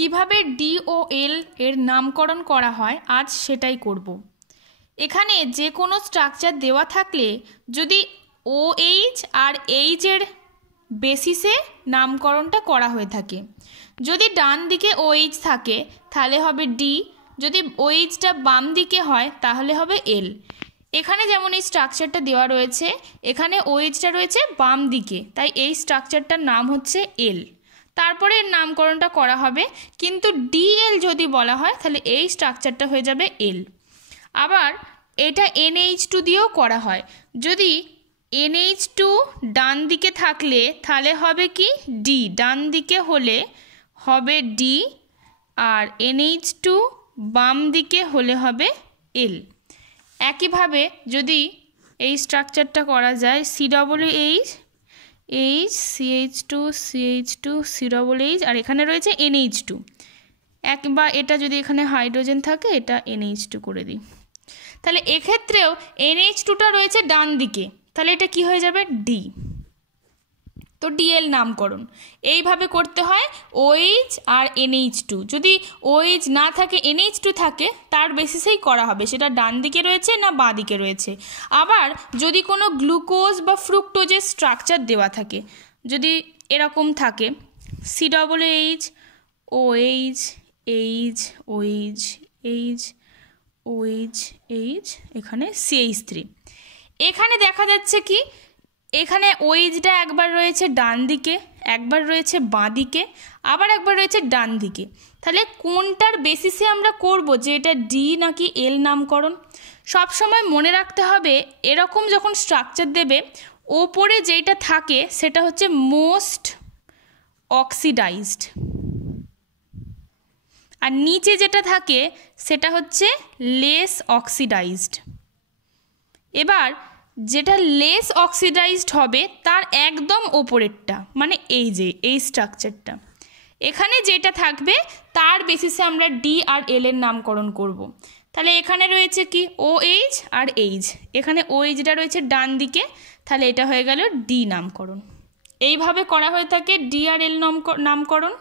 কিভাবে ডি ও এল এর নামকরণ করা হয় আজ সেটাই করব। এখানে যে কোনো স্ট্রাকচার দেওয়া থাকলে যদি OH আর H এর বেসিসে নামকরণটা করা হয়ে থাকে, যদি ডান দিকে OH থাকে তাহলে হবে ডি, যদি OHটা বাম দিকে হয় তাহলে হবে এল। এখানে যেমন এই স্ট্রাকচারটা দেওয়া রয়েছে, এখানে OHটা রয়েছে বাম দিকে, তাই এই স্ট্রাকচারটার নাম হচ্ছে এল। তারপরে এর নামকরণটা করা হবে, কিন্তু ডিএল যদি বলা হয় তাহলে এই স্ট্রাকচারটা হয়ে যাবে এল। আবার এটা NH2 দিয়েও করা হয়, যদি NH2 ডান দিকে থাকলে তাহলে হবে কি ডি, ডান দিকে হলে হবে ডি, আর NH2 বাম দিকে হলে হবে এল। একইভাবে যদি এই স্ট্রাকচারটা করা যায় COOH H CH2 CH2 COOH, আর এখানে রয়েছে NH2, বা এটা যদি এখানে হাইড্রোজেন থাকে এটা NH2 করে দিই, তাহলে এক্ষেত্রেও NH2টা রয়েছে ডান দিকে, তাহলে এটা কি হয়ে যাবে ডি। তো ডিএল নামকরণ এইভাবে করতে হয়, OH আর NH2। যদি OH না থাকে NH2 থাকে তার বেসিসেই করা হবে, সেটা ডান দিকে রয়েছে না বাঁ দিকে রয়েছে। আবার যদি কোনো গ্লুকোজ বা ফ্রুক্টোজের স্ট্রাকচার দেওয়া থাকে, যদি এরকম থাকে COOH OH H OH H OH H, এখানে CH3, এখানে দেখা যাচ্ছে কি এখানে OHটা একবার রয়েছে ডান দিকে, একবার রয়েছে বাঁ দিকে, আবার একবার রয়েছে ডান দিকে। তাহলে কোনটার বেসিসে আমরা করব যে এটা ডি নাকি এল নামকরণ? সবসময় মনে রাখতে হবে এরকম যখন স্ট্রাকচার দেবে, ওপরে যেটা থাকে সেটা হচ্ছে মোস্ট অক্সিডাইজড, আর নিচে যেটা থাকে সেটা হচ্ছে লেস অক্সিডাইজড। এবার যেটা লেস অক্সিডাইজড হবে তার একদম ওপরেরটা, মানে এই যে এই স্ট্রাকচারটা, এখানে যেটা থাকবে তার বেসিসে আমরা ডি আর এল এর নামকরণ করব। তাহলে এখানে রয়েছে কি OH আর H, এখানে OHটা রয়েছে ডান দিকে, তাহলে এটা হয়ে গেল ডি নামকরণ। এইভাবে করা হয়ে থাকে ডি আর এল নামকরণ।